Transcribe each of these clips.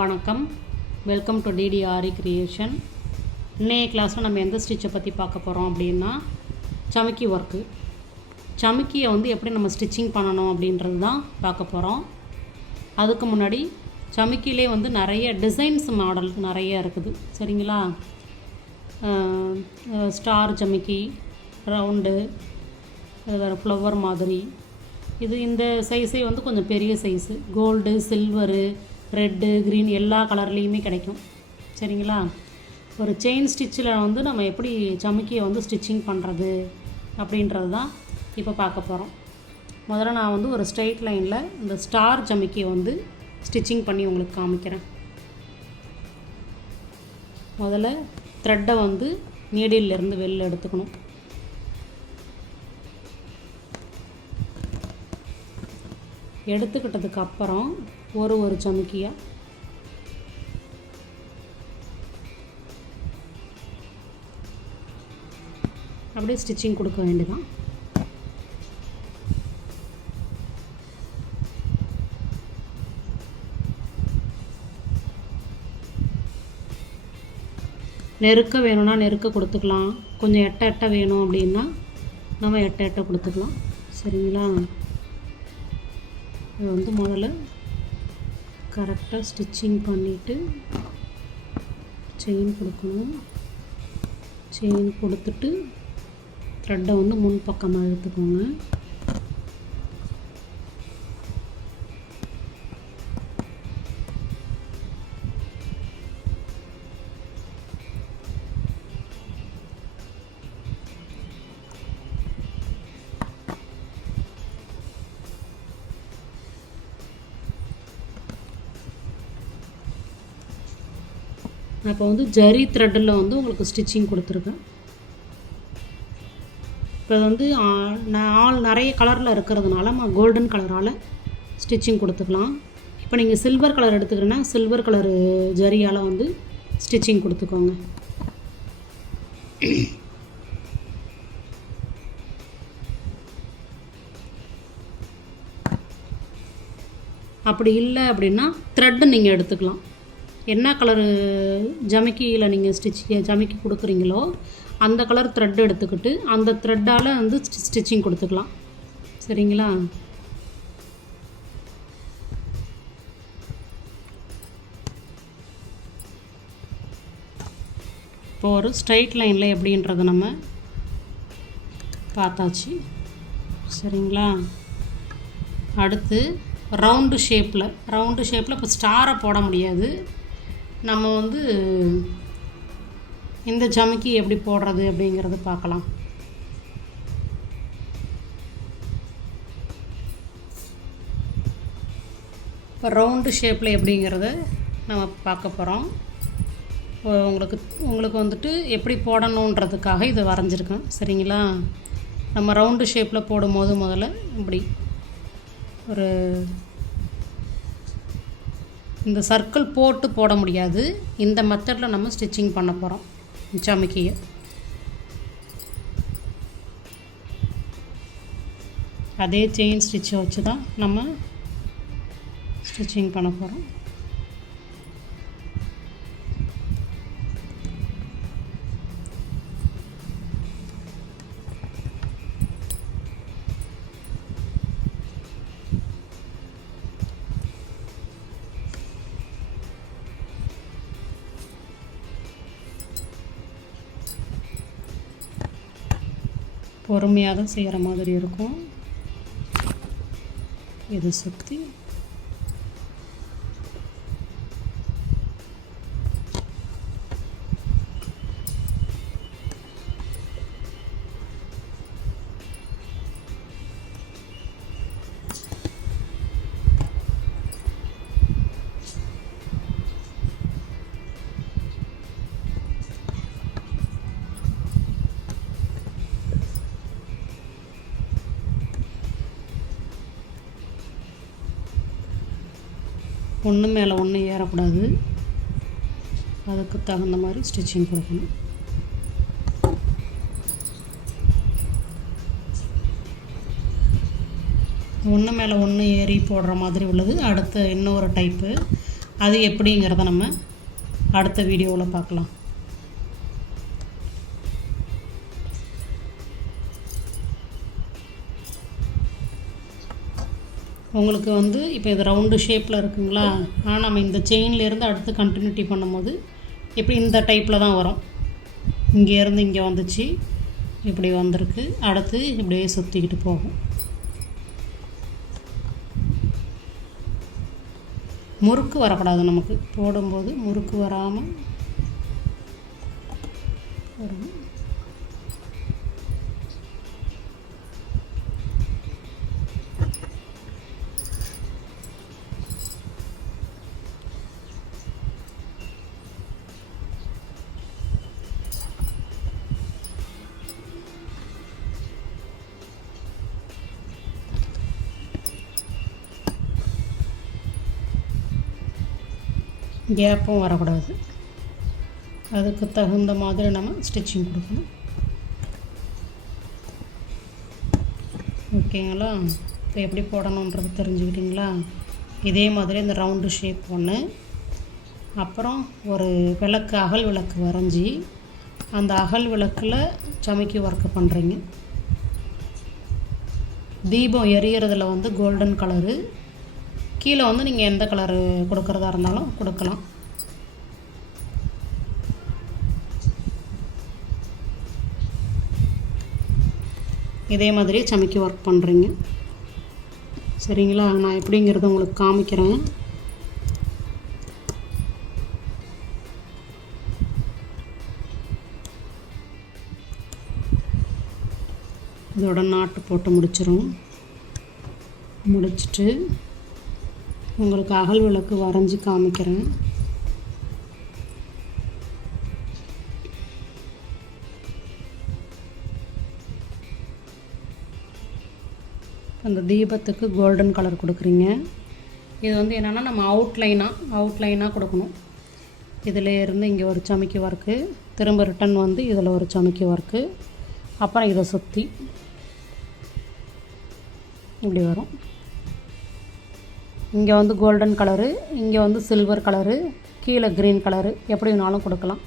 வணக்கம், welcome to டிடிஆரி creation. இன்றைய கிளாஸில் நம்ம எந்த ஸ்டிச்சை பற்றி பார்க்க போகிறோம் அப்படின்னா சமிக்கி ஒர்க்கு. சமிக்கியை எப்படி நம்ம ஸ்டிச்சிங் பண்ணணும் அப்படின்றது தான் பார்க்க போகிறோம். அதுக்கு முன்னாடி சமிக்கிலே நிறைய டிசைன்ஸ் மாடல் நிறைய இருக்குது, சரிங்களா? ஸ்டார் சமிக்கி, ரவுண்டு, வேறு ஃப்ளவர் மாதிரி. இந்த சைஸே கொஞ்சம் பெரிய size, gold, silver, red, green எல்லா கலர்லேயுமே கிடைக்கும், சரிங்களா? ஒரு செயின் ஸ்டிச்சில் நம்ம எப்படி சமிக்கியை ஸ்டிச்சிங் பண்ணுறது அப்படின்றது தான் இப்போ பார்க்க போகிறோம். முதல்ல நான் ஒரு ஸ்ட்ரைட் லைனில் இந்த ஸ்டார் சமிக்கியை ஸ்டிச்சிங் பண்ணி உங்களுக்கு காமிக்கிறேன். முதல்ல த்ரெட்டை நீடிலிருந்து வெளில எடுத்துக்கணும். எடுத்துக்கிட்டதுக்கு அப்புறம் ஒரு சமிக்கியாக அப்படியே ஸ்டிச்சிங் கொடுக்க வேண்டியதான். நெருக்க வேணும்னா நெருக்க கொடுத்துக்கலாம், கொஞ்சம் எட்ட வேணும் அப்படின்னா நம்ம எட்ட கொடுத்துக்கலாம், சரிங்களா? இது முதல்ல கரெக்டாக ஸ்டிச்சிங் பண்ணிவிட்டு செயின் கொடுக்கணும். செயின் கொடுத்துட்டு த்ரெட்டை முன் பக்கமாக எடுத்துக்கோங்க. அப்போ ஜரி த்ரெட்டில் உங்களுக்கு ஸ்டிச்சிங் கொடுத்துருக்கேன். இப்போ நிறைய கலரில் இருக்கிறதுனால நம்ம கோல்டன் கலரால் ஸ்டிச்சிங் கொடுத்துக்கலாம். இப்போ நீங்கள் சில்வர் கலர் எடுத்துக்கிறேன்னா சில்வர் கலரு ஜரியால் ஸ்டிச்சிங் கொடுத்துக்கோங்க. அப்படி இல்லை அப்படின்னா த்ரெட்டு நீங்கள் எடுத்துக்கலாம். என்ன கலரு ஜமிக்கியில் நீங்கள் ஜமிக்கி கொடுக்குறீங்களோ அந்த கலர் த்ரெட் எடுத்துக்கிட்டு அந்த த்ரெட்டால் ஸ்டிச்சிங் கொடுத்துக்கலாம், சரிங்களா? இப்போ ஒரு ஸ்ட்ரைட் லைனில் எப்படின்றத நம்ம பார்த்தாச்சு, சரிங்களா? அடுத்து ரவுண்டு ஷேப்பில் இப்போ ஸ்டாரை போட முடியாது. நம்ம இந்த ஜமிக்கி எப்படி போடுறது அப்படிங்கிறத பார்க்கலாம். இப்போ ரவுண்டு ஷேப்பில் எப்படிங்கிறத நம்ம பார்க்க போகிறோம். உங்களுக்கு எப்படி போடணுன்றதுக்காக இதை வரைஞ்சிருக்கேன், சரிங்களா? நம்ம ரவுண்டு ஷேப்பில் போடும்போது முதல்ல இப்படி ஒரு இந்த சர்க்கிள் போட்டு போட முடியாது. இந்த மெத்தடில் நம்ம ஸ்டிச்சிங் பண்ண போகிறோம் சமிக்கியை. அதே செயின் ஸ்டிச்சை வச்சு தான் நம்ம ஸ்டிச்சிங் பண்ண போகிறோம். பொறுமையாக தான் செய்கிற மாதிரி இருக்கும். இதை சுற்றி ஒன்று மேலே ஒன்று ஏறக்கூடாது, அதுக்கு தகுந்த மாதிரி ஸ்டிச்சிங் கொடுக்கணும். ஒன்று மேலே ஒன்று ஏறி போடுற மாதிரி உள்ளது அடுத்த இன்னொரு டைப்பு. அது எப்படிங்கிறத நம்ம அடுத்த வீடியோவில் பார்க்கலாம். உங்களுக்கு வந்து இப்போ இது ரவுண்டு ஷேப்பில் இருக்குங்களா, ஆனால் நம்ம இந்த செயின்லேருந்து அடுத்து கண்டினியூட்டி பண்ணும்போது இப்படி இந்த டைப்பில் தான் வரும். இங்கேருந்து இங்கே வந்துச்சு, இப்படி வந்திருக்கு, அடுத்து இப்படியே சுற்றிக்கிட்டு போகும். முறுக்கு வரக்கூடாது, நமக்கு போடும்போது முறுக்கு வராமல் வரும். கேப்பும் வரக்கூடாது, அதுக்கு தகுந்த மாதிரி நம்ம ஸ்டிச்சிங் கொடுக்கணும். ஓகேங்களா? இப்போ எப்படி போடணுன்றது தெரிஞ்சுக்கிட்டிங்களா? இதே மாதிரி இந்த ரவுண்டு ஷேப் ஒன்று, அப்புறம் ஒரு விளக்கு, அகல் விளக்கு வரைஞ்சி அந்த அகல் விளக்கில் சமைக்கி ஒர்க்கு பண்ணுறீங்க. தீபம் எரியறதில் வந்து கோல்டன் கலரு, கீழே வந்து நீங்கள் எந்த கலரு கொடுக்குறதா இருந்தாலும் கொடுக்கலாம். இதே மாதிரி சமைக்கி ஒர்க் பண்ணுறீங்க. சரிங்களா? நான் எப்படிங்கிறத உங்களுக்கு காமிக்கிறேன். இதோட நாட்டு போட்டு முடிச்சுட்டு உங்களுக்கு அகல் விளக்கு வரைஞ்சி காமிக்கிறேன். அந்த தீபத்துக்கு கோல்டன் கலர் கொடுக்குறீங்க. இது வந்து என்னென்னா நம்ம அவுட்லைனாக கொடுக்கணும். இதில் இருந்து இங்கே ஒரு சமைக்கி ஒர்க்கு, திரும்ப ரிட்டன் வந்து இதில் ஒரு சமைக்கி ஒர்க்கு, அப்புறம் இதை சுற்றி இப்படி வரும். இங்கே வந்து கோல்டன் கலரு, இங்கே வந்து சில்வர் கலரு, கீழே க்ரீன் கலரு, எப்படி வேணாலும் கொடுக்கலாம்.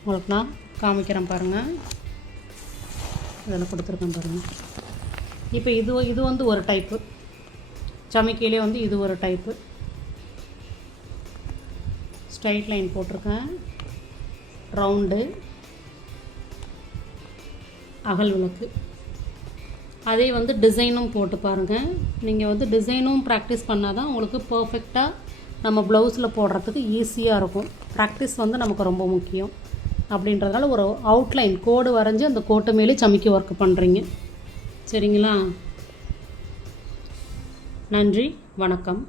உங்களுக்கு நான் காமிக்கிறேன் பாருங்கள். இதில் கொடுத்துருக்கேன் பாருங்கள். இப்போ இது வந்து ஒரு டைப்பு சமைக்கையிலே வந்து இது ஒரு டைப்பு ஸ்ட்ரைட் லைன் போட்டிருக்கேன், ரவுண்டு, அகல் விளக்கு. அதே வந்து டிசைனும் போட்டு பாருங்கள். நீங்கள் வந்து டிசைனும் ப்ராக்டிஸ் பண்ணால் தான் உங்களுக்கு பர்ஃபெக்டாக நம்ம ப்ளவுஸில் போடுறதுக்கு ஈஸியாக இருக்கும். ப்ராக்டிஸ் வந்து நமக்கு ரொம்ப முக்கியம். அப்படின்றதால ஒரு அவுட்லைன் கோடு வரைஞ்சி அந்த கோட்டு மேலே சமைக்கி ஒர்க் பண்ணுறீங்க. சரிங்களா? நன்றி, வணக்கம்.